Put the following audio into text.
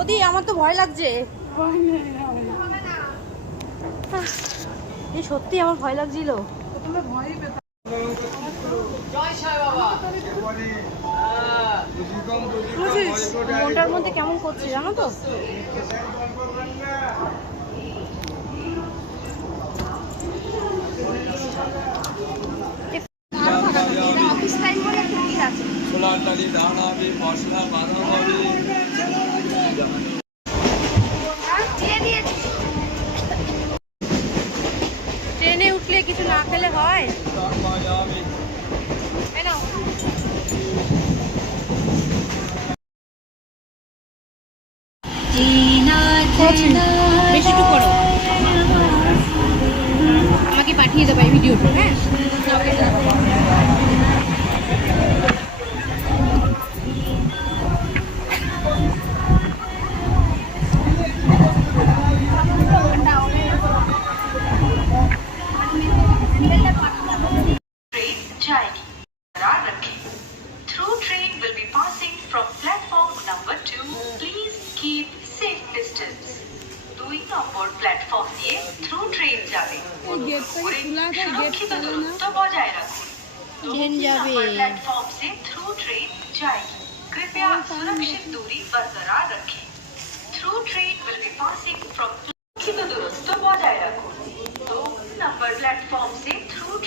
ওদি আমার তো ভয় লাগছে। এই সত্যি আমার ভয় লাগছিল। মনটার মধ্যে কেমন করছে জানো তো? অফিস টাইম বলে ঠিক আছে। ট্রেনে উঠলে কিছু না খেলে হয়? বেশি একটু করো, আমাকে পাঠিয়ে দেবো এই ভিডিওটা। হ্যাঁ Through train will be passing from platform number 2. Please keep safe distance. 2 number platform দিয়ে থ্রু ট্রেন যাবে। সুরক্ষিত দূরত্ব বজায় রাখুন। ট্রেন যাবে। प्लेटफॉर्म से थ्रू ट्रेन जाएगी। कृपया सुरक्षित दूरी बरकरार रखें। Through train will be passing from सुरक्षित दूरत्व बजाय रखो। 2 नंबर प्लेटफॉर्म से